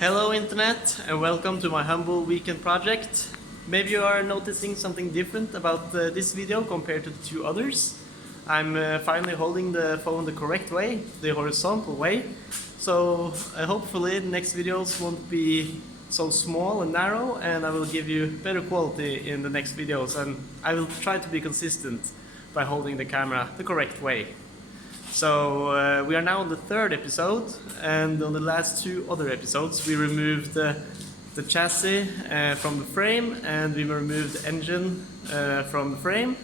Hello Internet and welcome to my humble weekend project. Maybe you are noticing something different about this video compared to the two others. I'm finally holding the phone the correct way, the horizontal way. So hopefully the next videos won't be so small and narrow, and I will give you better quality in the next videos, and I will try to be consistent by holding the camera the correct way. So we are now on the third episode, and on the last two other episodes we removed the chassis from the frame, and we removed the engine from the frame.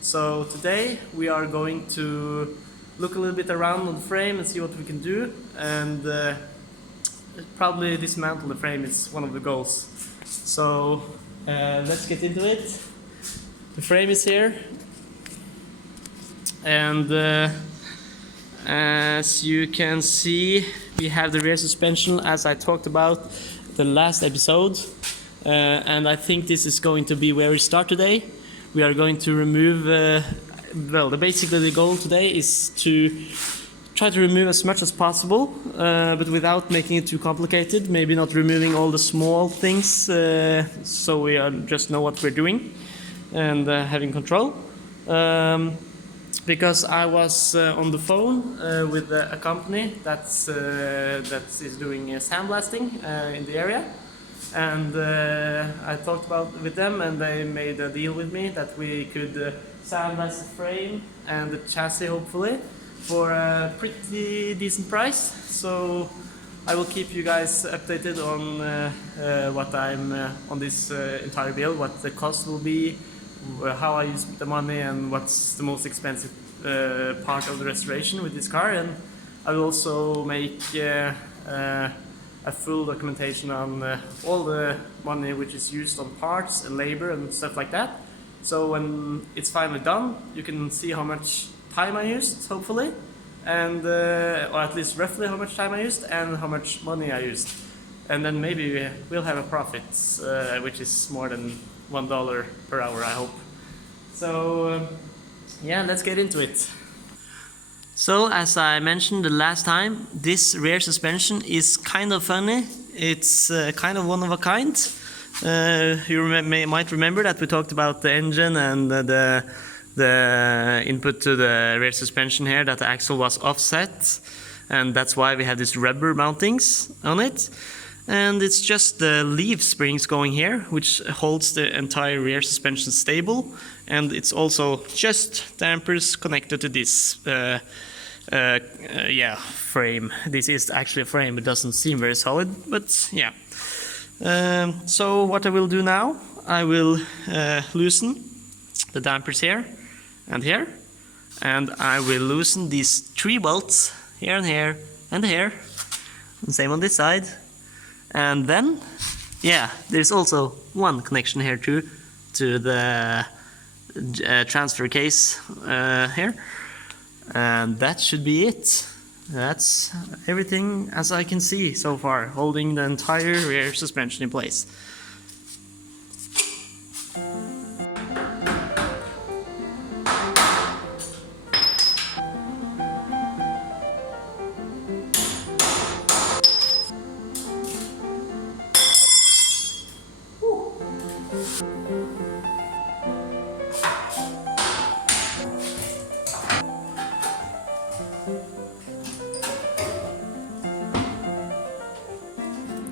So today we are going to look a little bit around on the frame and see what we can do, and probably dismantle the frame is one of the goals. So let's get into it. The frame is here, and as you can see, we have the rear suspension as I talked about the last episode, and I think this is going to be where we start today. We are going to remove, basically the goal today is to try to remove as much as possible, but without making it too complicated, maybe not removing all the small things, so we just know what we're doing and having control. Because I was on the phone with a company that is doing sandblasting in the area, and I talked with them, and they made a deal with me that we could sandblast the frame and the chassis hopefully for a pretty decent price. So I will keep you guys updated on what I'm on this entire build, what the cost will be, how I use the money, and what's the most expensive part of the restoration with this car. And I will also make a full documentation on all the money which is used on parts and labor and stuff like that. So when it's finally done, you can see how much time I used, hopefully, and or at least roughly how much time I used and how much money I used. And then maybe we'll have a profit which is more than $1 per hour, I hope. So yeah, let's get into it. So as I mentioned the last time, this rear suspension is kind of funny. It's kind of one of a kind. You might remember that we talked about the engine and the input to the rear suspension here, that the axle was offset, and that's why we have these rubber mountings on it. And it's just the leaf springs going here which holds the entire rear suspension stable, and it's also just dampers connected to this frame. This is actually a frame, it doesn't seem very solid, but yeah. So what I will do now, I will loosen the dampers here and here, and I will loosen these 3 bolts here and here and here, and same on this side. And then, yeah, there's also one connection here too, to the transfer case here, and that should be it. That's everything as I can see so far, holding the entire rear suspension in place.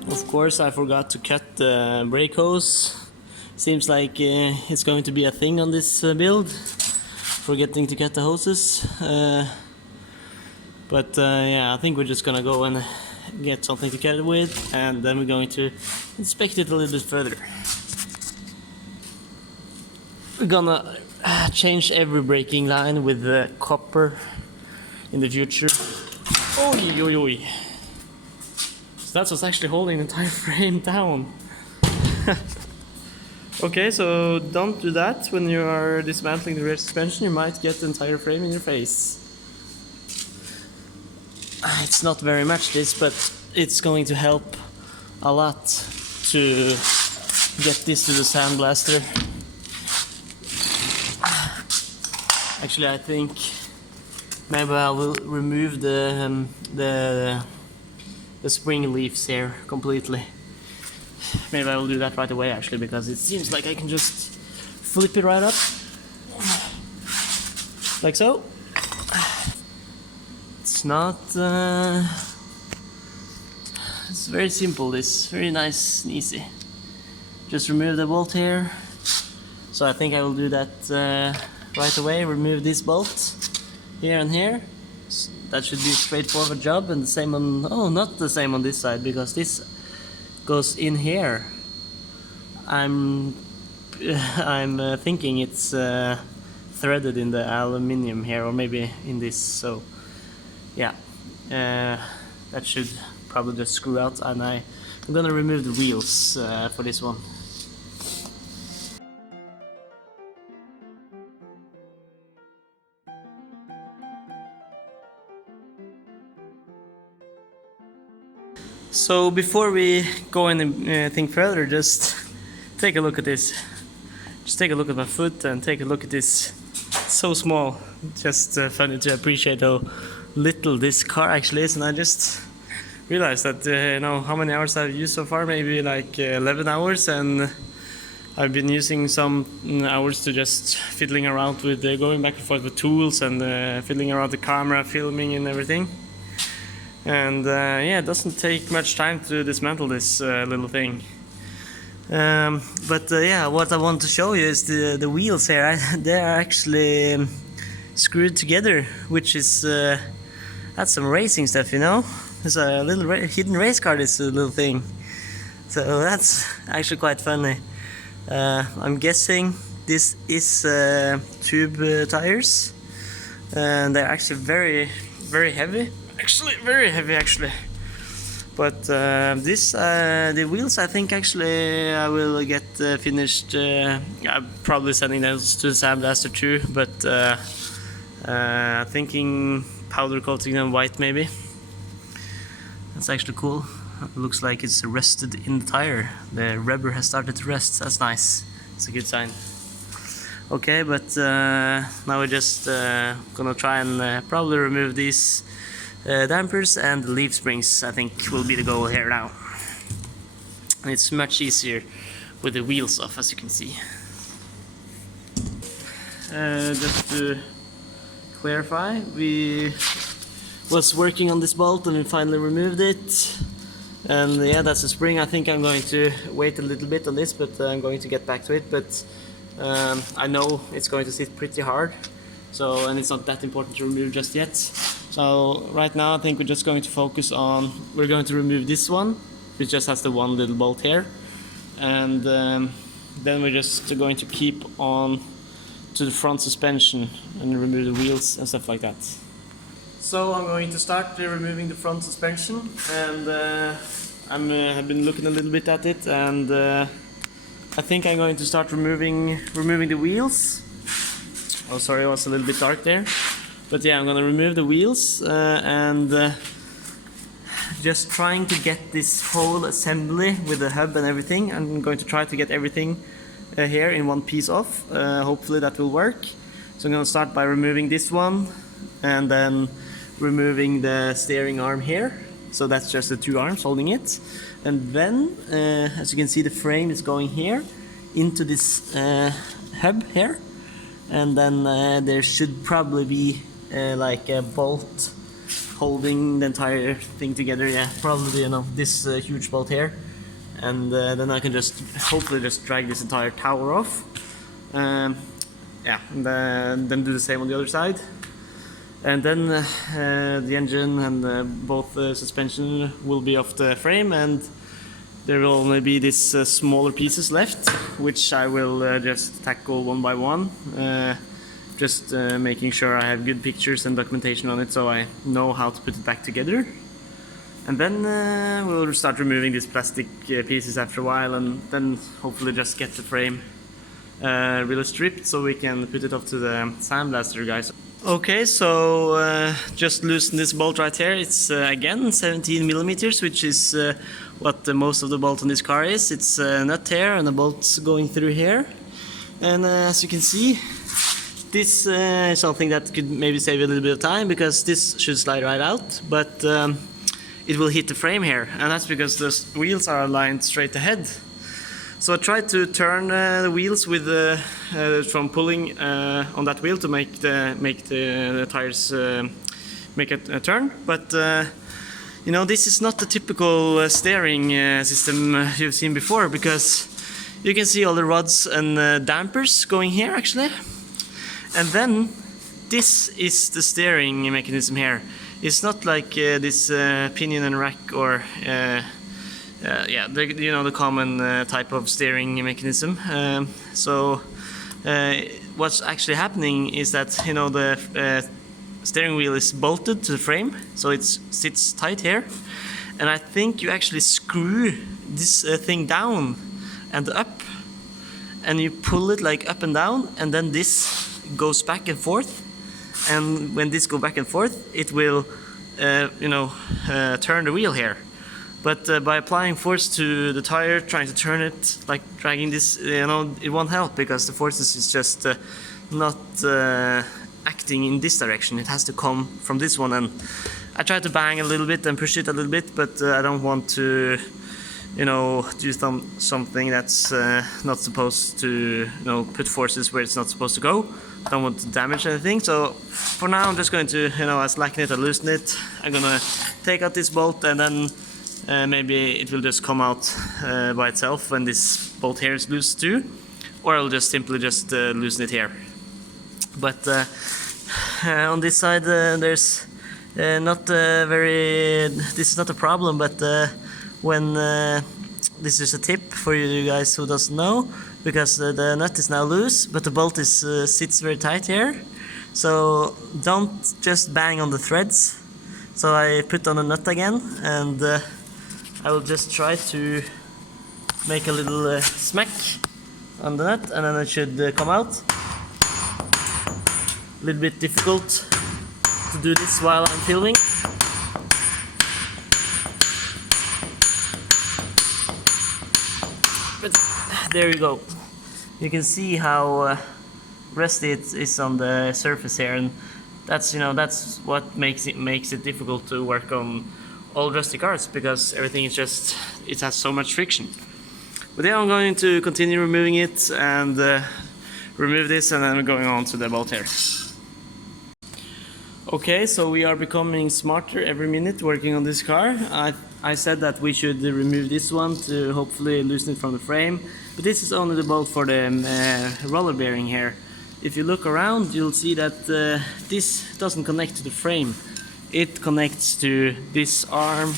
Of course, I forgot to cut the brake hose. Seems like it's going to be a thing on this build, forgetting to cut the hoses. But yeah, I think we're just gonna go and get something to cut it with, and then we're going to inspect it a little bit further. We're gonna change every braking line with the copper in the future. Oi, oi, oi. So that's what's actually holding the entire frame down. Okay, so don't do that when you are dismantling the rear suspension. You might get the entire frame in your face. It's not very much this, but it's going to help a lot to get this to the sandblaster. Actually, I think maybe I will remove the the spring leaves here completely. Maybe I will do that right away actually, because it seems like I can just flip it right up. Like so. It's not... it's very simple, this. Very nice and easy. Just remove the bolt here. So I think I will do that right away. Remove this bolt here and here. That should be a straightforward job. And the same on... oh, not the same on this side, because this goes in here. I'm thinking it's threaded in the aluminium here, or maybe in this. So yeah, that should probably just screw out, and I'm gonna remove the wheels for this one. So before we go and think further, just take a look at this. Just take a look at my foot and take a look at this. It's so small. Just funny to appreciate how little this car actually is. And I just realized that you know how many hours I've used so far. Maybe like 11 hours, and I've been using some hours to just fiddling around with going back and forth with tools and fiddling around the camera, filming and everything. And yeah, it doesn't take much time to dismantle this little thing. But yeah, what I want to show you is the wheels here. They are actually screwed together, which is that's some racing stuff, you know. There's a little hidden race car, this little thing. So that's actually quite funny. I'm guessing this is tube tires, and they're actually very heavy. Actually, very heavy actually. But the wheels, I think actually I will get finished. I'm probably sending those to the sandblaster too, but thinking powder coating them white maybe. That's actually cool. It looks like it's rusted in the tire. The rubber has started to rust. That's nice. It's a good sign. Okay, but now we're just gonna try and probably remove these dampers, and the leaf springs I think will be the goal here now. And it's much easier with the wheels off, as you can see. Just to clarify, we was working on this bolt and we finally removed it. And yeah, that's a spring. I think I'm going to wait a little bit on this, but I'm going to get back to it. But I know it's going to sit pretty hard, so, and it's not that important to remove just yet. So right now I think we're just going to focus on, we're going to remove this one, which just has the one little bolt here. And then we're just going to keep on to the front suspension and remove the wheels and stuff like that. So I'm going to start removing the front suspension, and I've been looking a little bit at it, and I think I'm going to start removing the wheels. Oh, sorry, it was a little bit dark there. But yeah, I'm gonna remove the wheels and just trying to get this whole assembly with the hub and everything. I'm going to try to get everything here in one piece off. Hopefully that will work. So I'm gonna start by removing this one, and then removing the steering arm here. So that's just the two arms holding it. And then, as you can see, the frame is going here into this hub here. And then there should probably be like a bolt holding the entire thing together. Yeah, probably, you know, this huge bolt here. And then I can just hopefully just drag this entire tower off. Yeah, and then do the same on the other side. And then the engine and both suspension will be off the frame, and there will only be these smaller pieces left, which I will just tackle one by one. Just making sure I have good pictures and documentation on it, so I know how to put it back together. And then we'll start removing these plastic pieces after a while, and then hopefully just get the frame really stripped so we can put it off to the sandblaster guys. Okay, so just loosen this bolt right here. It's again 17 millimeters, which is what most of the bolt on this car is. It's a nut here and a bolt going through here. And as you can see, this is something that could maybe save a little bit of time, because this should slide right out. But it will hit the frame here, and that's because the wheels are aligned straight ahead. So I tried to turn the wheels with from pulling on that wheel to make the tires make a turn, but you know, this is not the typical steering system you've seen before, because you can see all the rods and dampers going here actually, and then this is the steering mechanism here. It's not like this pinion and rack or yeah, you know, the common type of steering mechanism. So what's actually happening is that, you know, the steering wheel is bolted to the frame, so it sits tight here, and I think you actually screw this thing down and up, and you pull it like up and down, and then this goes back and forth, and when this goes back and forth, it will you know, turn the wheel here. But by applying force to the tire, trying to turn it, like dragging this, you know, it won't help, because the forces is just not acting in this direction. It has to come from this one, and I tried to bang a little bit and push it a little bit, but I don't want to, you know, do something that's not supposed to, you know, put forces where it's not supposed to go. I don't want to damage anything, so for now I'm just going to, you know, slacken it or loosen it. I'm gonna take out this bolt, and then maybe it will just come out by itself when this bolt here is loose too, or I'll just simply just loosen it here. But on this side there's not very, this is not a problem, but when this is a tip for you guys who doesn't know, because the nut is now loose, but the bolt is sits very tight here, so don't just bang on the threads. So I put on a nut again, and I will just try to make a little smack on the nut, and then it should come out. A little bit difficult to do this while I'm filming. But there you go. You can see how rusty it is on the surface here, and that's, you know, that's what makes it difficult to work on old rusty cars, because everything is just, it has so much friction. But then I'm going to continue removing it and remove this, and then we're going on to the bolt here. Okay, so we are becoming smarter every minute working on this car. I said that we should remove this one to hopefully loosen it from the frame, but this is only the bolt for the roller bearing here. If you look around, you'll see that this doesn't connect to the frame. It connects to this arm,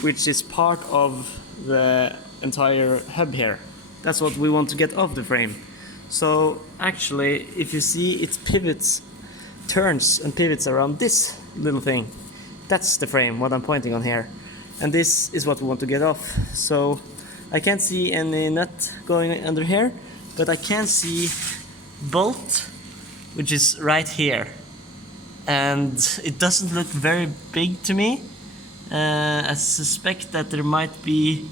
which is part of the entire hub here. That's what we want to get off the frame. So actually, if you see, it pivots, turns and pivots around this little thing. That's the frame, what I'm pointing on here. And this is what we want to get off. So I can't see any nut going under here, but I can see bolt, which is right here. And it doesn't look very big to me. I suspect that there might be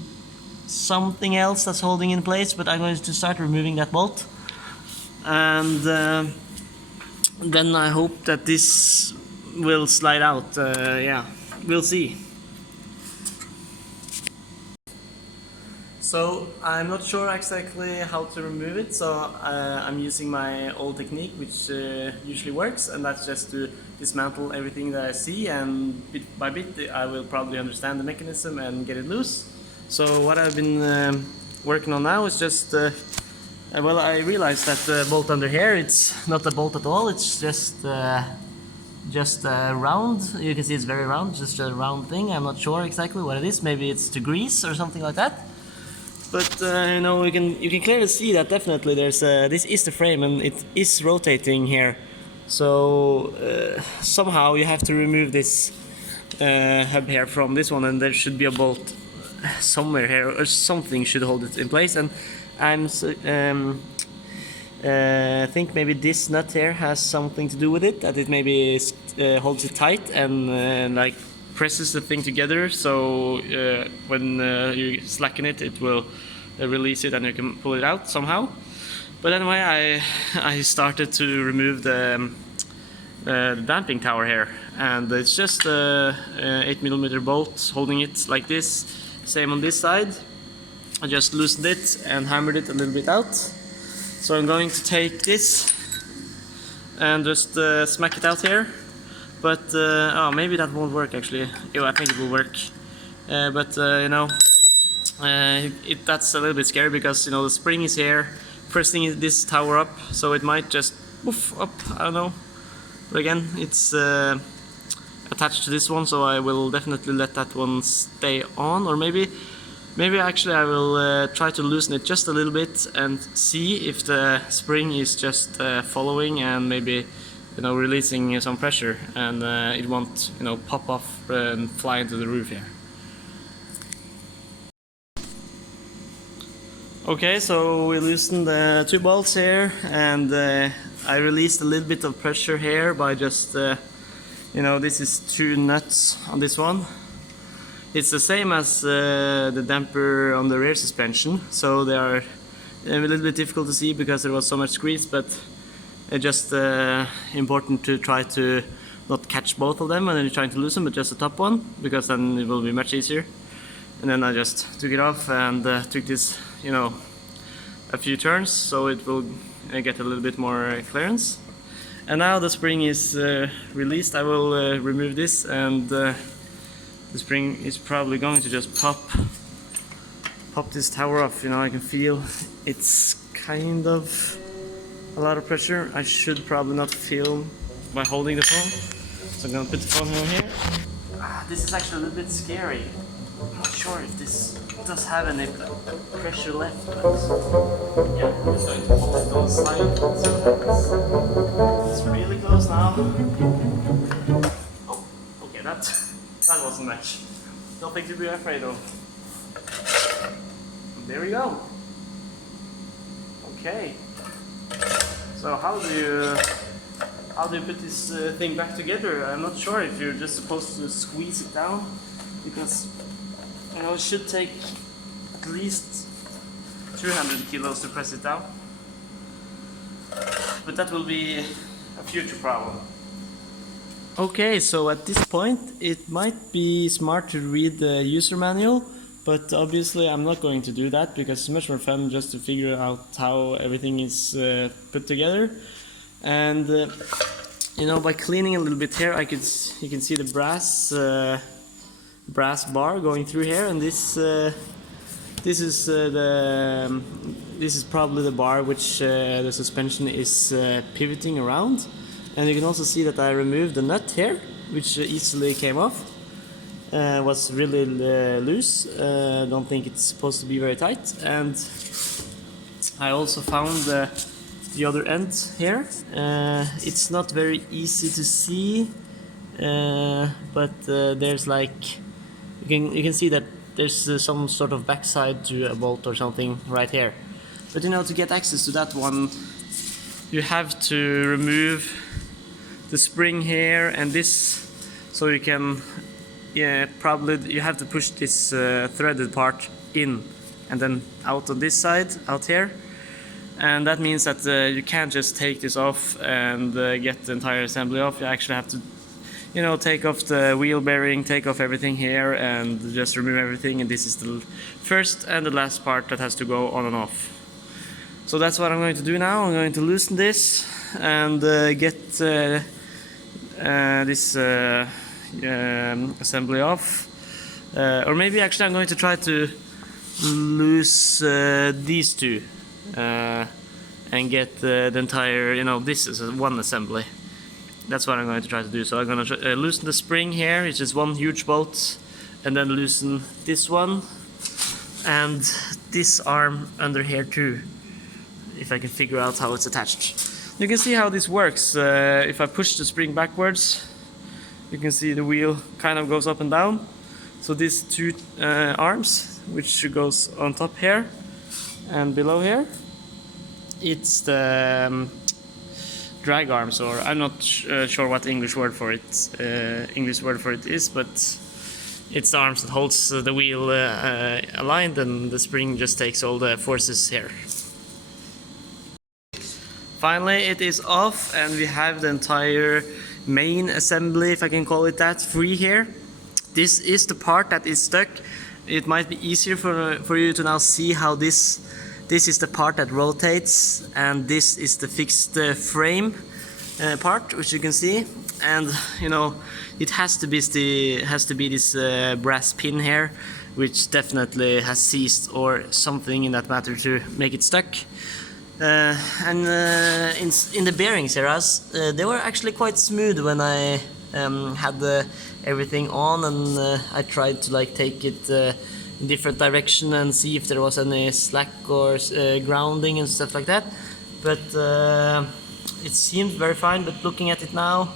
something else that's holding in place, but I'm going to start removing that bolt. And then I hope that this will slide out. Yeah, we'll see. So I'm not sure exactly how to remove it, so I'm using my old technique, which usually works, and that's just to dismantle everything that I see, and bit by bit I will probably understand the mechanism and get it loose. So what I've been working on now is just, well, I realized that the bolt under here, it's not a bolt at all, it's just round. You can see it's very round, just a round thing. I'm not sure exactly what it is, maybe it's to grease or something like that. But you know, you can clearly see that definitely there's this is the frame, and it is rotating here. So somehow you have to remove this hub here from this one, and there should be a bolt somewhere here, or something should hold it in place. And I'm think maybe this nut here has something to do with it, that it maybe holds it tight and like presses the thing together, so when you slacken it, it will release it and you can pull it out somehow. But anyway, I started to remove the the damping tower here, and it's just a 8mm bolt holding it like this. Same on this side. I just loosened it and hammered it a little bit out. So I'm going to take this and just smack it out here. But oh, maybe that won't work actually. Yo, I think it will work. But you know, that's a little bit scary because you know the spring is here, pressing this tower up, so it might just woof up. I don't know. But again, it's attached to this one, so I will definitely let that one stay on. Or maybe actually I will try to loosen it just a little bit and see if the spring is just following and maybe, you know, releasing some pressure, and it won't, you know, pop off and fly into the roof here. Okay, so we loosened the two bolts here, and I released a little bit of pressure here by just, you know, this is two nuts on this one. It's the same as the damper on the rear suspension, so they are a little bit difficult to see because there was so much squeeze, but it's just important to try to not catch both of them when you're trying to loosen, but just the top one, because then it will be much easier. And then I just took it off and took this, you know, a few turns, so it will get a little bit more clearance. And now the spring is released. I will remove this, and the spring is probably going to just pop this tower off. You know, I can feel it's kind of a lot of pressure. I should probably not film by holding the phone, so I'm gonna put the phone over here. This is actually a little bit scary. I'm not sure if this does have any pressure left, but yeah, I'm just going to hold it on the side. It's really close now. Oh, okay, that wasn't much. Nothing to be afraid of. There we go. Okay. So how do you put this thing back together? I'm not sure if you're just supposed to squeeze it down, because you know it should take at least 200 kilos to press it down. But that will be a future problem. Okay, so at this point it might be smart to read the user manual, but obviously I'm not going to do that because it's much more fun just to figure out how everything is put together. And you know, by cleaning a little bit here, you can see the brass bar going through here, and this is probably the bar which the suspension is pivoting around. And you can also see that I removed the nut here, which easily came off. Was really loose. Don't think it's supposed to be very tight. And I also found the other end here. It's not very easy to see, but there's like you can see that there's some sort of backside to a bolt or something right here. But you know, to get access to that one, you have to remove the spring here and this, so you can, yeah, probably you have to push this threaded part in and then out on this side, out here. And that means that you can't just take this off and get the entire assembly off. You actually have to, you know, take off the wheel bearing, take off everything here, and just remove everything. And this is the first and the last part that has to go on and off. So that's what I'm going to do now. I'm going to loosen this and get this assembly off. Or maybe actually I'm going to try to loose these two and get the entire, you know, this is one assembly. That's what I'm going to try to do. So I'm going to loosen the spring here, it's just one huge bolt, and then loosen this one and this arm under here too, if I can figure out how it's attached. You can see how this works. If I push the spring backwards, you can see the wheel kind of goes up and down. So these two arms, which goes on top here and below here, it's the drag arms, or I'm not sure what the English word for it is, but it's the arms that holds the wheel aligned, and the spring just takes all the forces here. Finally, it is off, and we have the entire main assembly, if I can call it that, free here. This is the part that is stuck. It might be easier for you to now see how this is the part that rotates, and this is the fixed frame part, which you can see. And you know, it has to be this brass pin here, which definitely has seized or something in that matter to make it stuck. In the bearings here, they were actually quite smooth when I had everything on, and I tried to like take it in different direction and see if there was any slack or grounding and stuff like that. But it seemed very fine. But looking at it now,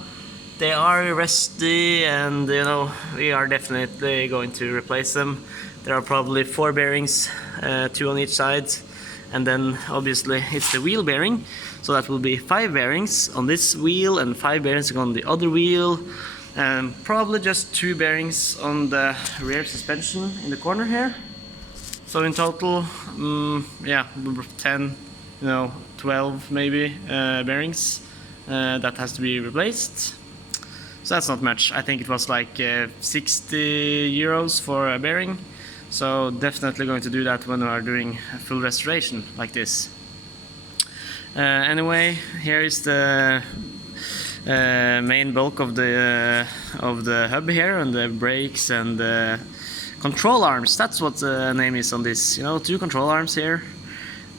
they are rusty, and you know, we are definitely going to replace them. There are probably 4 bearings, 2 on each side, and then obviously it's the wheel bearing, so that will be 5 bearings on this wheel and 5 bearings on the other wheel, and probably just 2 bearings on the rear suspension in the corner here. So in total, yeah, 10, 12 maybe bearings that has to be replaced. So that's not much. I think it was like 60 euros for a bearing. So definitely going to do that when we are doing a full restoration like this. Anyway, here is the main bulk of the hub here, and the brakes and the control arms. That's what the name is on this. You know, 2 control arms here.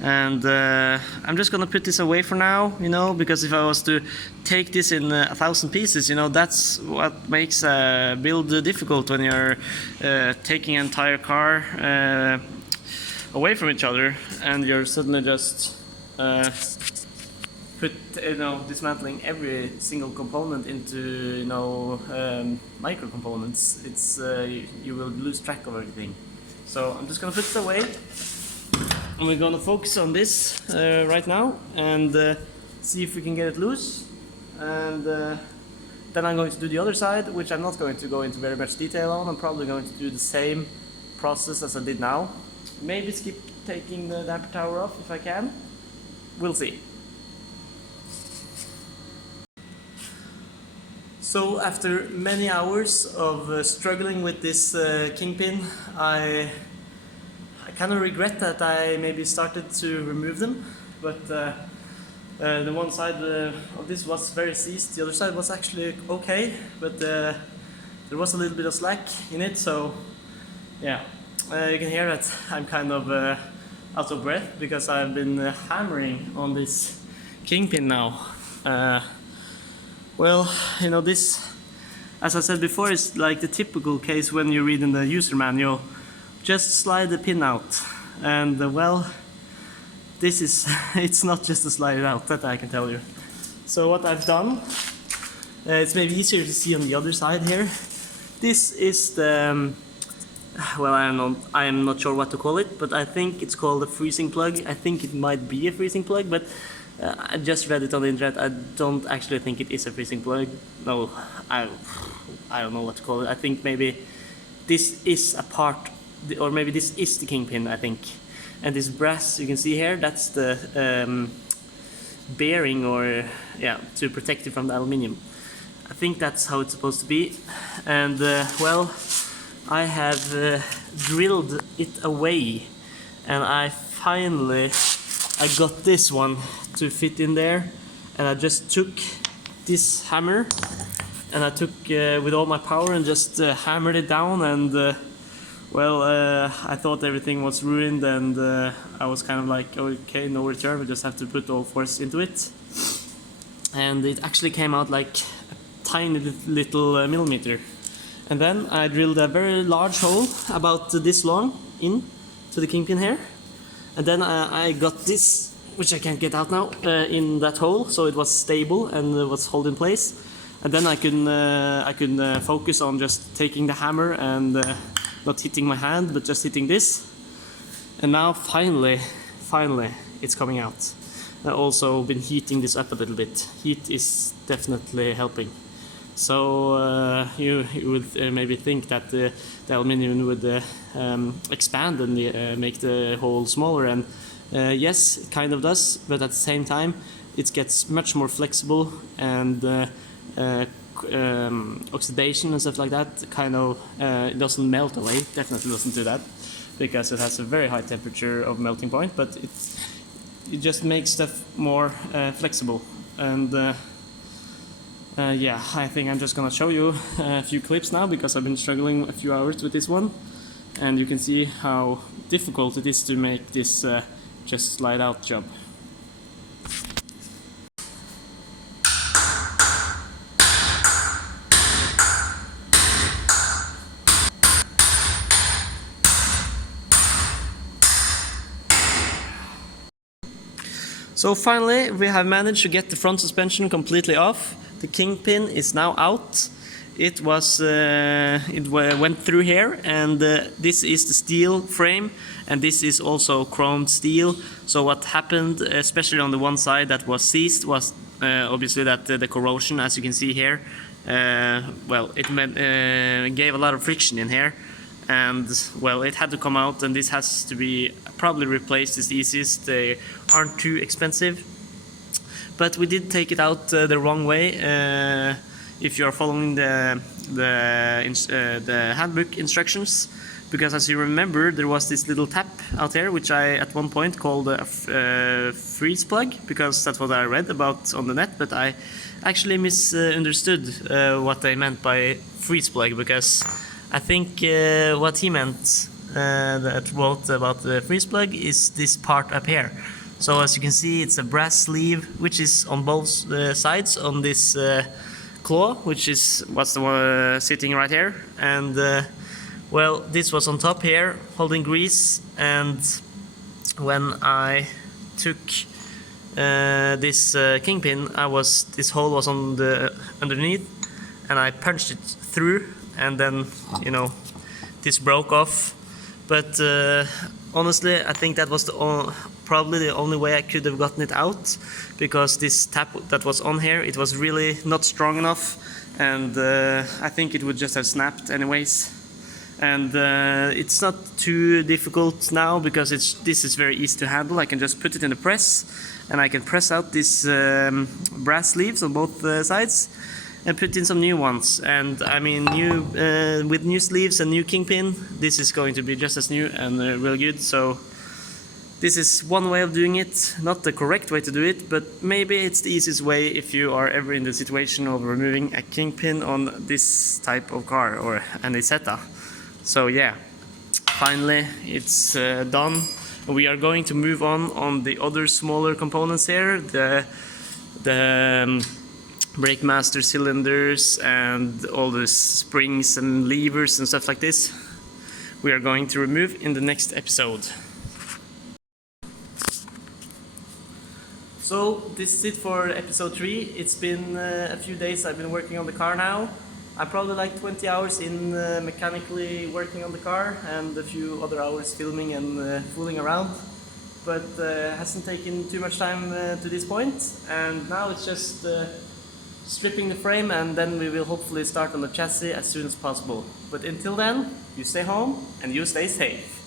And I'm just gonna put this away for now, you know, because if I was to take this in 1,000 pieces, you know, that's what makes a build difficult when you're taking an entire car away from each other, and you're suddenly just dismantling every single component into micro components. It's you will lose track of everything. So I'm just gonna put it away. And we're gonna focus on this right now and see if we can get it loose. And then I'm going to do the other side, which I'm not going to go into very much detail on. I'm probably going to do the same process as I did now. Maybe skip taking the damper tower off if I can. We'll see. So after many hours of struggling with this kingpin, I kind of regret that I maybe started to remove them, but the one side of this was very seized, the other side was actually okay, but there was a little bit of slack in it, so yeah, you can hear that I'm kind of out of breath because I've been hammering on this kingpin now. Well, you know, this, as I said before, is like the typical case when you read in the user manual. Just slide the pin out, and well, this is, it's not just to slide it out, that I can tell you. So what I've done, it's maybe easier to see on the other side here. This is the, well, I am not sure what to call it, but I think it's called a freezing plug. I think it might be a freezing plug, but I just read it on the internet. I don't actually think it is a freezing plug. No, I don't know what to call it. I think maybe this is a part, or maybe this is the kingpin, I think. And this brass you can see here, that's the bearing, or yeah, to protect it from the aluminium. I think that's how it's supposed to be. And well, I have drilled it away, and I got this one to fit in there, and I just took this hammer and I took with all my power and just hammered it down, and well, I thought everything was ruined, and I was kind of like, okay, no return, we just have to put all force into it. And it actually came out like a tiny little millimeter. And then I drilled a very large hole, about this long, in to the kingpin here. And then I got this, which I can't get out now, in that hole, so it was stable and it was held in place. And then I could focus on just taking the hammer and not hitting my hand, but just hitting this. And now finally, it's coming out. I've also been heating this up a little bit. Heat is definitely helping. So you would maybe think that the aluminium would expand and make the hole smaller, and yes, it kind of does, but at the same time it gets much more flexible, and oxidation and stuff like that, kind of it doesn't melt away. Definitely doesn't do that, because it has a very high temperature of melting point, but it just makes stuff more flexible. And yeah, I think I'm just gonna show you a few clips now, because I've been struggling a few hours with this one, and you can see how difficult it is to make this just slide out job. So finally we have managed to get the front suspension completely off. The kingpin is now out. It went through here, and this is the steel frame, and this is also chromed steel. So what happened, especially on the one side that was seized, was obviously that the corrosion, as you can see here, well, it gave a lot of friction in here, and well, it had to come out, and this has to be probably replaced as easiest. They aren't too expensive, but we did take it out the wrong way. If you are following the handbook instructions, because as you remember, there was this little tap out there, which I at one point called a freeze plug, because that's what I read about on the net, but I actually misunderstood what they meant by freeze plug, because I think what he meant that wrote about the freeze plug is this part up here. So as you can see, it's a brass sleeve which is on both sides on this claw, which is what's the one sitting right here, and well, this was on top here holding grease, and when I took this kingpin, this hole was on the underneath, and I punched it through, and then, you know, this broke off. But honestly, I think that was probably the only way I could have gotten it out, because this tap that was on here, it was really not strong enough, and I think it would just have snapped anyways. And it's not too difficult now, because this is very easy to handle. I can just put it in the press, and I can press out these brass sleeves on both sides and put in some new ones. And I mean, with new sleeves and new kingpin, this is going to be just as new and real good. So this is one way of doing it, not the correct way to do it, but maybe it's the easiest way if you are ever in the situation of removing a kingpin on this type of car, or an Isetta. So yeah, finally it's done. We are going to move on the other smaller components here, the brake master cylinders and all the springs and levers and stuff like this. We are going to remove in the next episode. So this is it for episode 3. It's been a few days I've been working on the car now. I'm probably like 20 hours in mechanically working on the car, and a few other hours filming and fooling around. But hasn't taken too much time to this point, and now it's just stripping the frame, and then we will hopefully start on the chassis as soon as possible. But until then, you stay home and you stay safe.